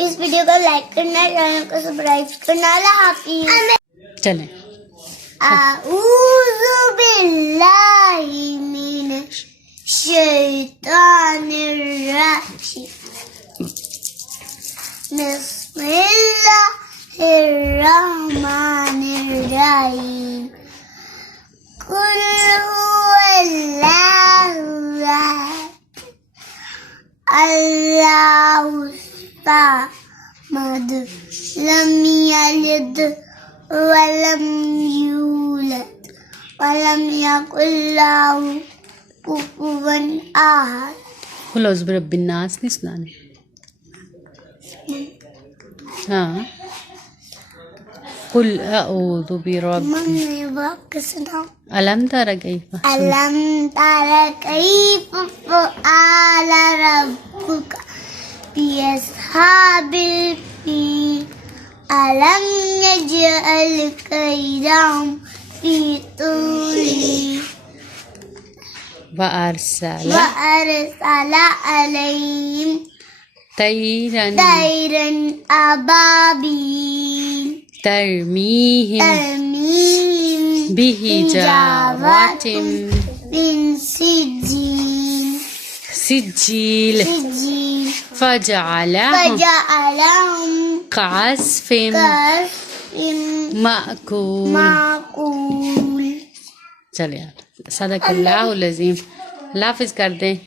इस वीडियो को लाइक करना, चैनल को सब्सक्राइब करना। अल्लाह हाफिज़। चलें। अऊज़ु बिल्लाहि मिनश शैतानिर रजीम। बिस्मिल्लाहिर रहमानिर रहीम। कुल हुवल्लाहु अहद, अल्लाहु समद, लम यलिद वलम यूलद वलम यकुल लहू कुफुवन अहद। कुल औज़ु बिरब्बिन नास नहीं सुनाने। हाँ, कुल अऊज़ु बिरब्बिन। मम्मी वाक़ सुनाओ। अलम तरा कैफ़। अलम तरा कैफ़ फ़अल रब्बुका बिअस्हाबिल फ़ील। अलम यजअल कैदहुम फ़ी तज़लील वअरसल अलैहिम तैरन अबाबील तरमीहिम बिहिजारतिम मिन सिज्जील फजअलहुम कअस्फिम माकूल। चलिए, सदक़ल्लाहुल अज़ीम। अल्लाह हाफ़िज़ कर दें।